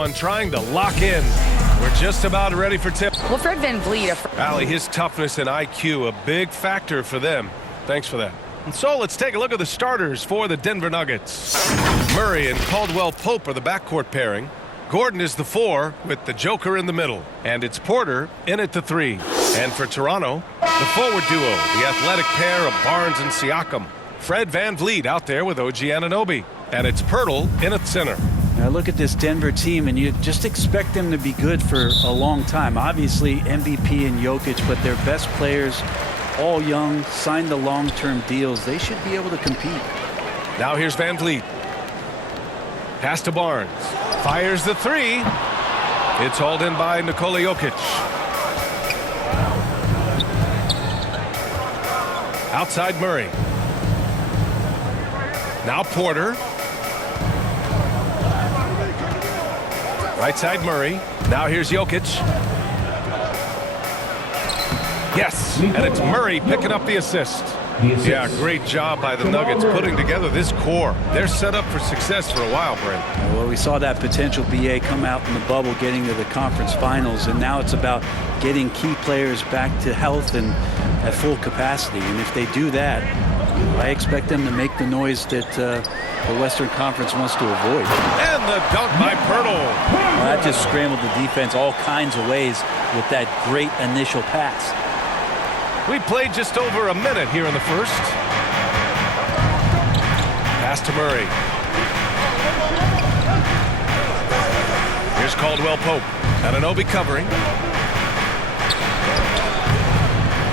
On trying to lock in. We're just about ready for tip. Well, Fred VanVleet. Allie, his toughness and IQ, a big factor for them. Thanks for that. And so let's take a look at the starters for the Denver Nuggets. Murray and Caldwell Pope are the backcourt pairing. Gordon is the 4 with the Joker in the middle. And it's Porter in at the 3. And for Toronto, the forward duo, the athletic pair of Barnes and Siakam. Fred VanVleet out there with OG Anunoby. And it's Pirtle in at center. Now look at this Denver team, and you just expect them to be good for a long time. Obviously, MVP and Jokic, but their best players, all young, signed the long-term deals. They should be able to compete. Now here's VanVleet. Pass to Barnes. Fires the 3. It's hauled in by Nikola Jokic. Outside Murray. Now Porter. Right side Murray. Now here's Jokic. Yes, and it's Murray picking up the assist. Yeah, great job by the Nuggets putting together this core. They're set up for success for a while, Brent. Well, we saw that potential BA come out in the bubble, getting to the conference finals, and now it's about getting key players back to health and at full capacity. And if they do that, I expect them to make the noise that the Western Conference wants to avoid. And the dunk by Pirtle. Well, that just scrambled the defense all kinds of ways with that great initial pass. We played just over a minute here in the first. Pass to Murray. Here's Caldwell Pope. Anunoby covering.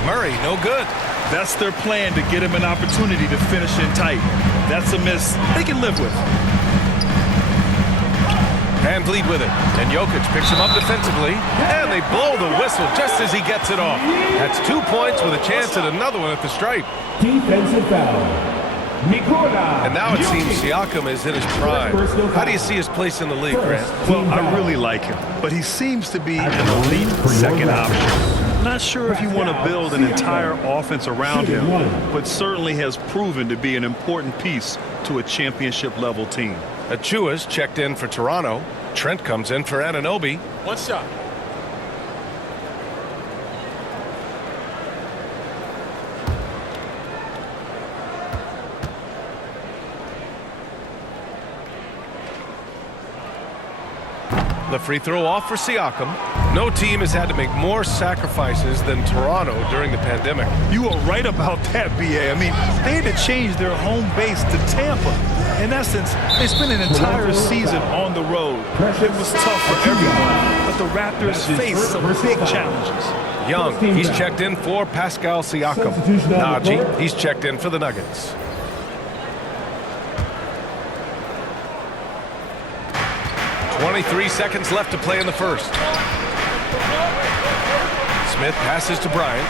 Murray, no good. That's their plan, to get him an opportunity to finish in tight. That's a miss they can live with. VanVleet with it, and Jokic picks him up defensively, and they blow the whistle just as he gets it off. That's 2 points with a chance at another one at the stripe. Defensive foul. And now it seems Siakam is in his prime. How do you see his place in the league, Grant? Well, I really like him, but he seems to be an elite second option. Not sure if you want to build an entire offense around him, but certainly has proven to be an important piece to a championship-level team. Achua's checked in for Toronto. Trent comes in for Anunoby. One shot. The free throw off for Siakam. No team has had to make more sacrifices than Toronto during the pandemic. You are right about that, BA. I mean, they had to change their home base to Tampa. In essence, they spent an entire season on the road. It was tough for everyone, but the Raptors faced some big challenges. Young, he's checked in for Pascal Siakam. Najee, he's checked in for the Nuggets. .23 seconds left to play in the first. Smith passes to Bryant.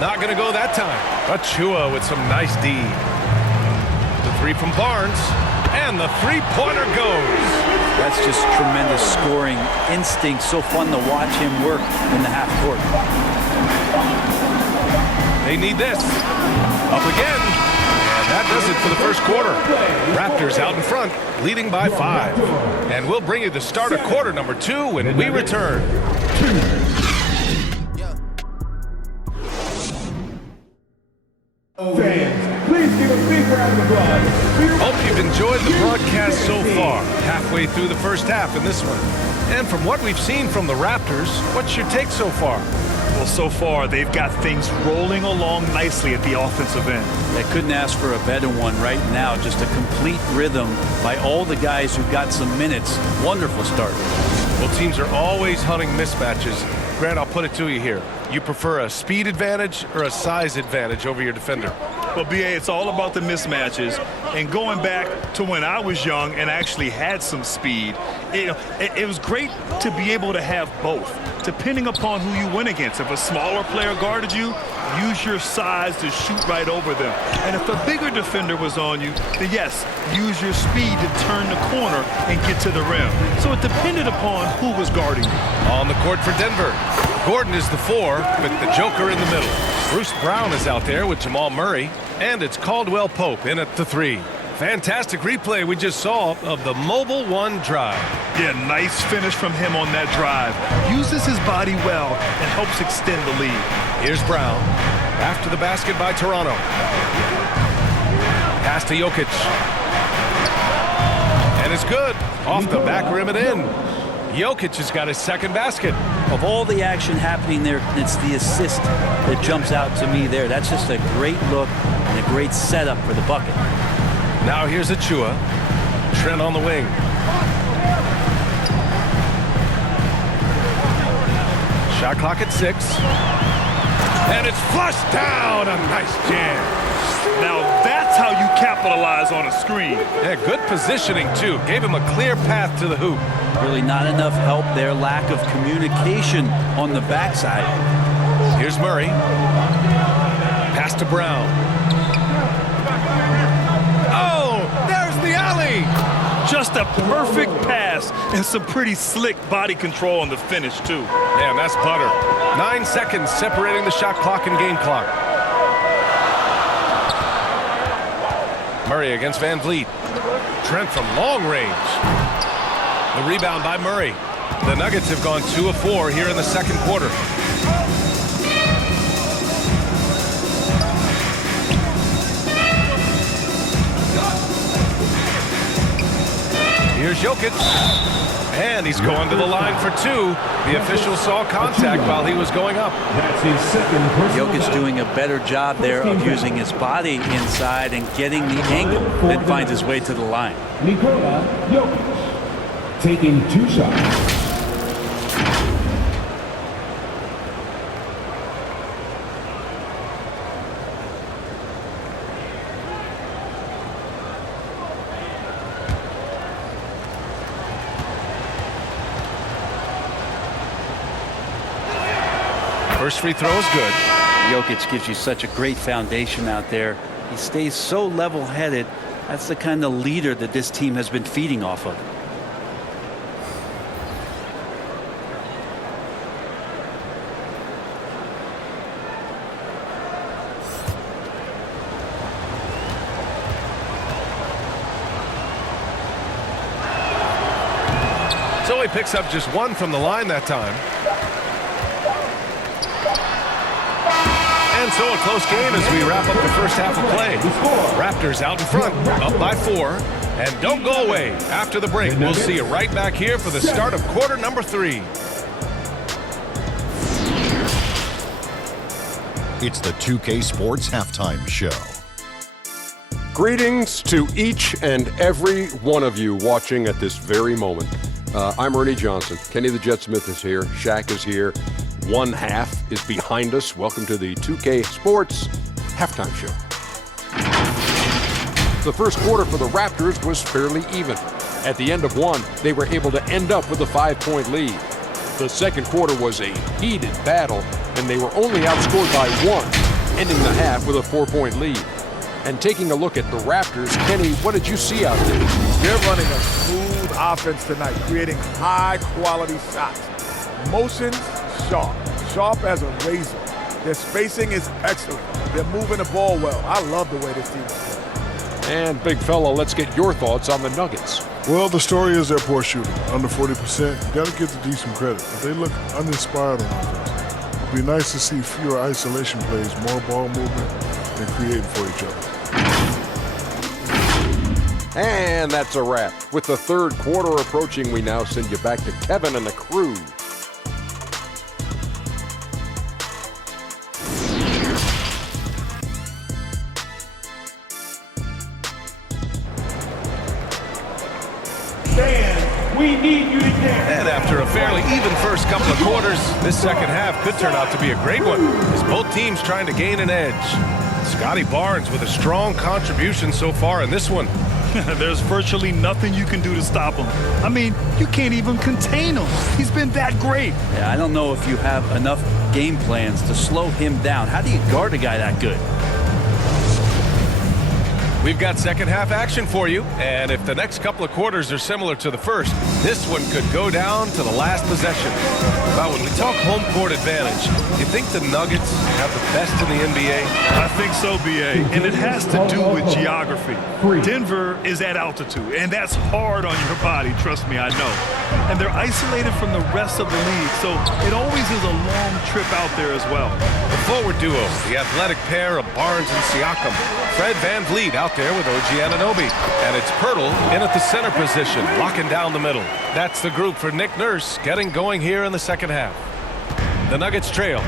Not going to go that time. Achua with some nice D. The 3 from Barnes. And the three-pointer goes. That's just tremendous scoring instinct. So fun to watch him work in the half court. They need this. Up again. And that does it for the first quarter. Raptors out in front, leading by 5. And we'll bring you the start of quarter number 2 when we return. Fans, please give a big round of applause. Hope you've enjoyed the broadcast so far. Halfway through the first half in this one. And from what we've seen from the Raptors, what's your take so far? Well, so far, they've got things rolling along nicely at the offensive end. They couldn't ask for a better one right now. Just a complete rhythm by all the guys who got some minutes. Wonderful start. Well, teams are always hunting mismatches. Grant, I'll put it to you here. You prefer a speed advantage or a size advantage over your defender? Well, BA, it's all about the mismatches. And going back to when I was young and actually had some speed, it was great to be able to have both, depending upon who you went against. If a smaller player guarded you, use your size to shoot right over them. And if a bigger defender was on you, then yes, use your speed to turn the corner and get to the rim. So it depended upon who was guarding you. On the court for Denver, Gordon is the 4 with the Joker in the middle. Bruce Brown is out there with Jamal Murray, and it's Caldwell Pope in at the 3. Fantastic replay we just saw of the Mobile One drive. Yeah, nice finish from him on that drive. Uses his body well and helps extend the lead. Here's Brown. After the basket by Toronto. Pass to Jokic. And it's good. Off the back rim and in. Jokic has got his second basket. Of all the action happening there, it's the assist that jumps out to me there. That's just a great look and a great setup for the bucket. Now here's Achua. Trent on the wing. Shot clock at 6. And it's flushed down. A nice jam. Now that's how you capitalize on a screen. Yeah, good positioning, too. Gave him a clear path to the hoop. Really not enough help there. Lack of communication on the backside. Here's Murray. Pass to Brown. Oh, there's the alley. Just a perfect pass and some pretty slick body control on the finish, too. Man, that's butter. 9 seconds separating the shot clock and game clock. Murray against Van Vliet. Trent from long range. The rebound by Murray. The Nuggets have gone 2 of 4 here in the second quarter. Here's Jokic. And he's going to the line for 2. The official saw contact while he was going up. That's his second personal Jokic foul. doing a better job there of using his body inside and getting the angle that finds his way to the line. Nikola Jokic taking 2 shots. First free throw is good. Jokic gives you such a great foundation out there. He stays so level-headed. That's the kind of leader that this team has been feeding off of. So he picks up just 1 from the line that time. And so a close game as we wrap up the first half of play. Raptors out in front, up by 4. And don't go away. After the break, we'll see you right back here for the start of quarter number 3. It's the 2K Sports Halftime Show. Greetings to each and every one of you watching at this very moment. I'm Ernie Johnson. Kenny the Jet Smith is here. Shaq is here. One half is behind us. Welcome to the 2K Sports Halftime Show. The first quarter for the Raptors was fairly even. At the end of one, they were able to end up with a 5-point lead. The second quarter was a heated battle, and they were only outscored by 1, ending the half with a 4-point lead. And taking a look at the Raptors, Kenny, what did you see out there? They're running a smooth offense tonight, creating high-quality shots. Motions sharp as a razor. Their spacing is excellent. They're moving the ball well. I love the way this team is playing. And big fella, let's get your thoughts on the Nuggets. Well, the story is their poor shooting, under 40%. You got to give the D some credit. But they look uninspired on offense. It'd be nice to see fewer isolation plays, more ball movement, and creating for each other. And that's a wrap. With the third quarter approaching, we now send you back to Kevin and the crew. We need you to dance. And after a fairly even first couple of quarters, this second half could turn out to be a great one as both teams trying to gain an edge. Scotty Barnes with a strong contribution so far in this one. There's virtually nothing you can do to stop him. I mean, you can't even contain him. He's been that great. Yeah, I don't know if you have enough game plans to slow him down. How do you guard a guy that good? We've got second half action for you, and if the next couple of quarters are similar to the first, this one could go down to the last possession. But when we talk home court advantage, you think the Nuggets have the best in the NBA? I think so, B.A., and it has to do with geography. Denver is at altitude, and that's hard on your body, trust me, I know. And they're isolated from the rest of the league, so it always is a long trip out there as well. The forward duo, the athletic pair of Barnes and Siakam. Fred VanVleet out there with OG Anunoby. And it's Pirtle in at the center position, locking down the middle. That's the group for Nick Nurse getting going here in the second half. The Nuggets trail.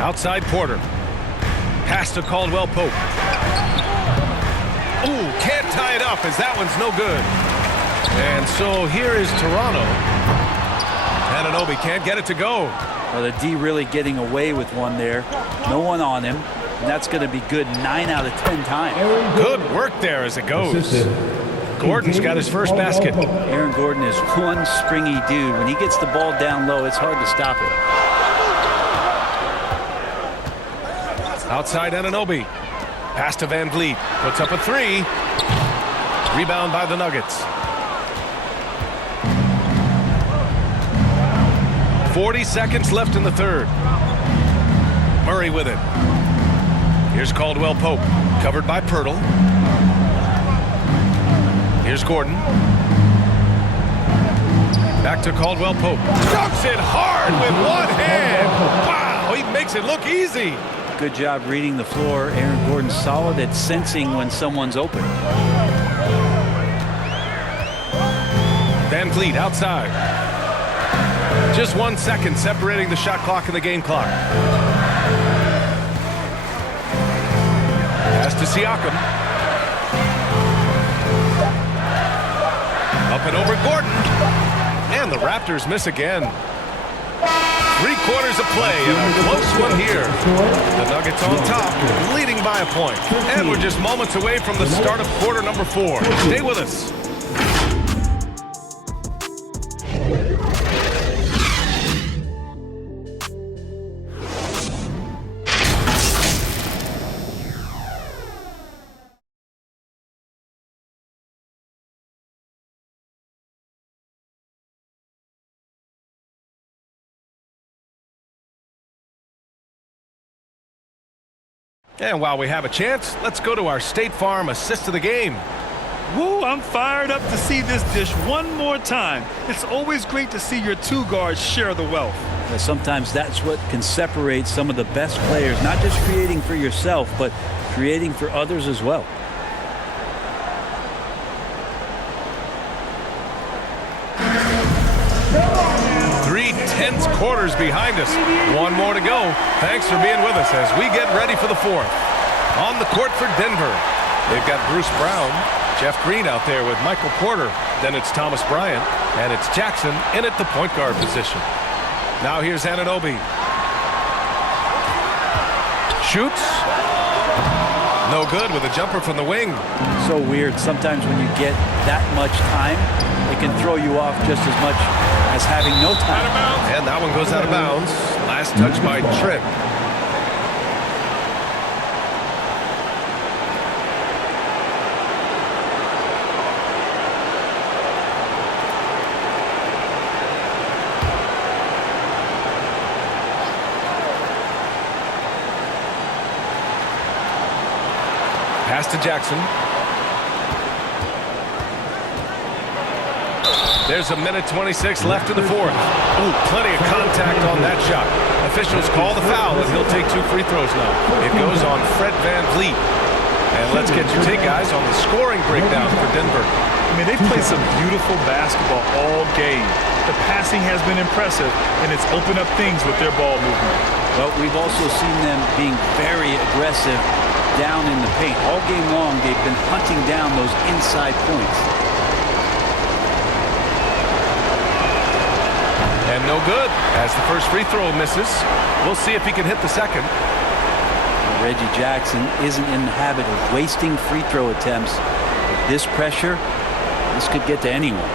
Outside Porter. Pass to Caldwell Pope. Ooh, can't tie it up as that one's no good. And so here is Toronto. Anunoby can't get it to go. Well, the D really getting away with one there. No one on him. And that's going to be good 9 out of 10 times. Good work there as it goes. Gordon's got his first basket. Aaron Gordon is one stringy dude. When he gets the ball down low, it's hard to stop it. Outside Anunoby. Pass to VanVleet. Puts up a three. Rebound by the Nuggets. 40 seconds left in the third. Murray with it. Here's Caldwell Pope. Covered by Pirtle. Here's Gordon. Back to Caldwell Pope. Dunks it hard with one hand. Wow, he makes it look easy. Good job reading the floor. Aaron Gordon's solid at sensing when someone's open. VanVleet outside. Just 1 second separating the shot clock and the game clock. Pass to Siakam. Up and over Gordon. And the Raptors miss again. 3 quarters of play and a close one here. The Nuggets on top, leading by a point. And we're just moments away from the start of quarter number 4. Stay with us. And while we have a chance, let's go to our State Farm assist of the game. Woo, I'm fired up to see this dish one more time. It's always great to see your 2 guards share the wealth. Sometimes that's what can separate some of the best players, not just creating for yourself, but creating for others as well. Tense quarters behind us. One more to go. Thanks for being with us as we get ready for the 4th. On the court for Denver, they've got Bruce Brown, Jeff Green out there with Michael Porter. Then it's Thomas Bryant, and it's Jackson in at the point guard position. Now here's Anunoby. Shoots. No good with a jumper from the wing. So weird. Sometimes when you get that much time, it can throw you off just as much as having no time. And that one goes out of bounds. Last touch by Trent. Pass to Jackson. There's a minute 26 left in the 4th. Ooh, plenty of contact on that shot. Officials call the foul, and he'll take 2 free throws now. It goes on Fred VanVleet. And let's get your take, guys, on the scoring breakdown for Denver. I mean, they've played some beautiful basketball all game. The passing has been impressive, and it's opened up things with their ball movement. Well, we've also seen them being very aggressive down in the paint. All game long, they've been hunting down those inside points. And no good as the first free throw misses. We'll see if he can hit the second. Reggie Jackson isn't in the habit of wasting free throw attempts. With this pressure, this could get to anyone.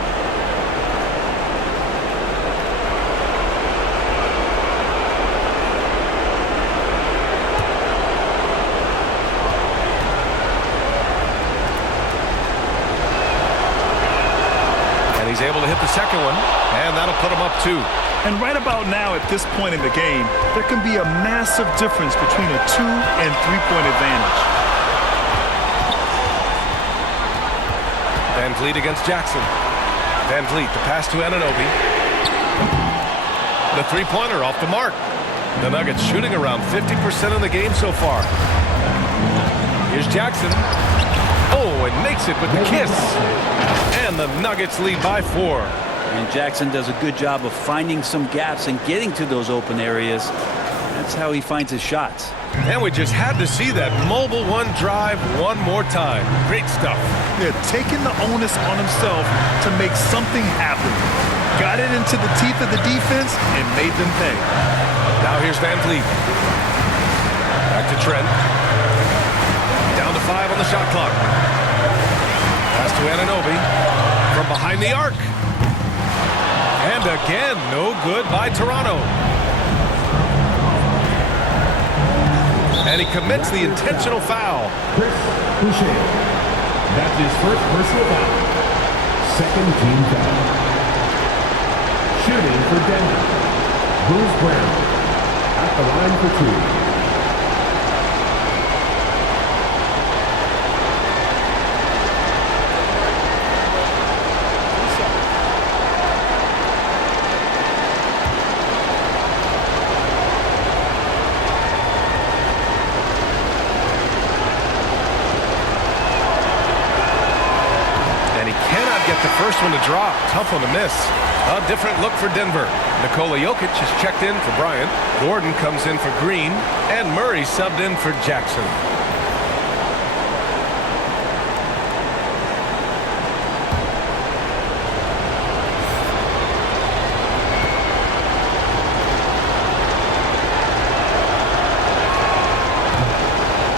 And he's able to hit the second one, and that'll put him up 2. And right about now, at this point in the game, there can be a massive difference between a 2- and 3-point advantage. Van Vliet against Jackson. Van Vliet, the pass to Anunoby. The three-pointer off the mark. The Nuggets shooting around 50% in the game so far. Here's Jackson. Oh, and makes it with the kiss. And the Nuggets lead by 4. And Jackson does a good job of finding some gaps and getting to those open areas. That's how he finds his shots. And we just had to see that mobile one drive one more time. Great stuff. They're taking the onus on himself to make something happen. Got it into the teeth of the defense and made them pay. Now here's Van Vliet. Back to Trent. Down to 5 on the shot clock. Pass to Anunoby from behind the arc. And again, no good by Toronto. And he commits the intentional foul. Chris Boucher. That's his first personal foul. Second team foul. Shooting for Denver. Bruce Brown. At the line for 2. First one to drop. Tough one to miss. A different look for Denver. Nikola Jokic is checked in for Bryant. Gordon comes in for Green. And Murray subbed in for Jackson.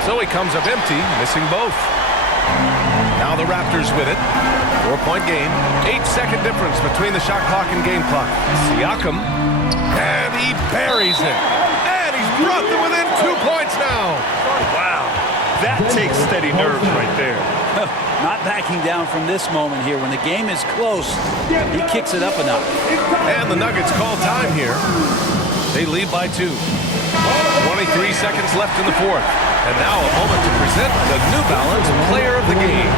So he comes up empty, missing both. Now the Raptors with it. 4-point game. 8-second difference between the shot clock and game clock. Siakam. And he buries it. And he's brought them within 2 points now. Wow. That takes steady nerves right there. Not backing down from this moment here. When the game is close, he kicks it up a notch. And the Nuggets call time here. They lead by 2. 23 seconds left in the fourth. And now a moment to present the New Balance Player of the Game.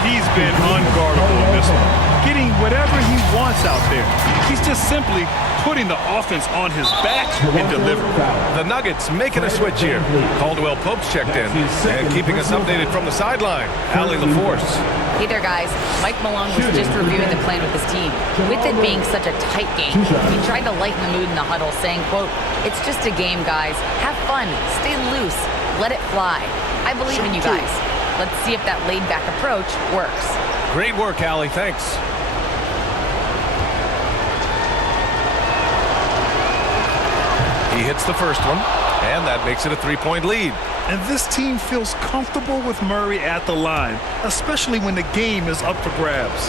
He's been unguardable in this one. Getting whatever he wants out there. He's just simply putting the offense on his back and delivering. The Nuggets making a switch here. Caldwell Pope's checked in and keeping us updated from the sideline. Allie LaForce. Hey there, guys. Mike Malone was just reviewing the plan with his team. With it being such a tight game, he tried to lighten the mood in the huddle, saying, quote, "It's just a game, guys. Have fun. Stay loose. Let it fly. I believe in you guys. Let's see if that laid-back approach works." Great work, Allie. Thanks. He hits the first one, and that makes it a 3-point lead. And this team feels comfortable with Murray at the line, especially when the game is up for grabs.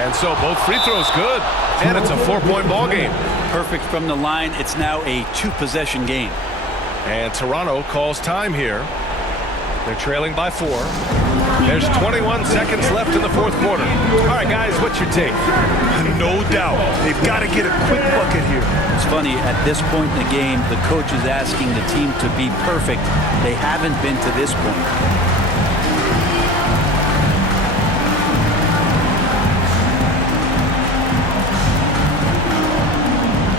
And so both free throws good, and it's a 4-point ball game. Perfect from the line. It's now a 2-possession game. And Toronto calls time here. They're trailing by 4. There's 21 seconds left in the fourth quarter. All right, guys, what's your take? No doubt. They've got to get a quick bucket here. It's funny, at this point in the game, the coach is asking the team to be perfect. They haven't been to this point.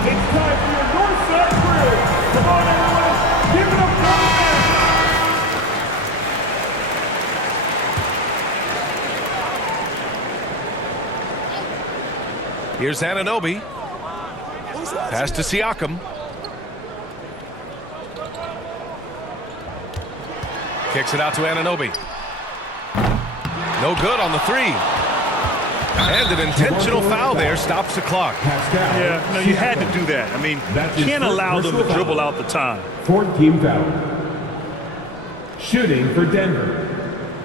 It's time for your Northside Grill. Come on, everyone. Give it up for the man. Here's Anunoby. Pass to Siakam. Kicks it out to Anunoby. No good on the 3. And an intentional foul there stops the clock. Yeah, no, you had to do that. I mean, you can't allow them to dribble out the time. Fourth team foul. Shooting for Denver.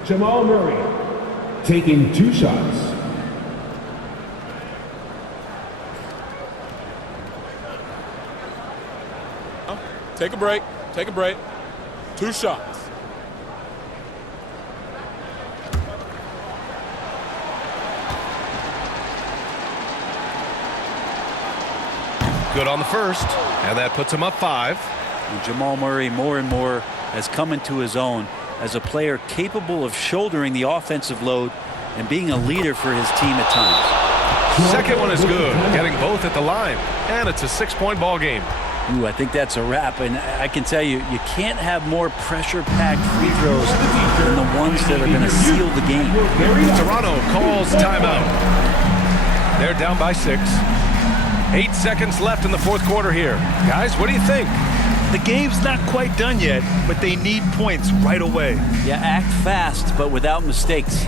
Jamal Murray. Taking 2 shots. Take a break. Take a break. 2 shots. Good on the first, and that puts him up 5. And Jamal Murray more and more has come into his own as a player capable of shouldering the offensive load and being a leader for his team at times. Second one is good, getting both at the line, and it's a 6-point ball game. Ooh, I think that's a wrap, and I can tell you, you can't have more pressure-packed free throws than the ones that are going to seal the game. Toronto calls timeout. They're down by 6. 8 seconds left in the fourth quarter here. Guys, what do you think? The game's not quite done yet, but they need points right away. Yeah, act fast, but without mistakes.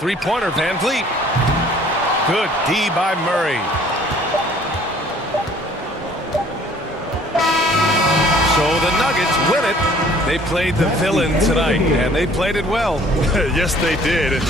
Three-pointer, Van Vliet. Good D by Murray. So the Nuggets win it. They played the villain tonight, and they played it well. Yes, they did.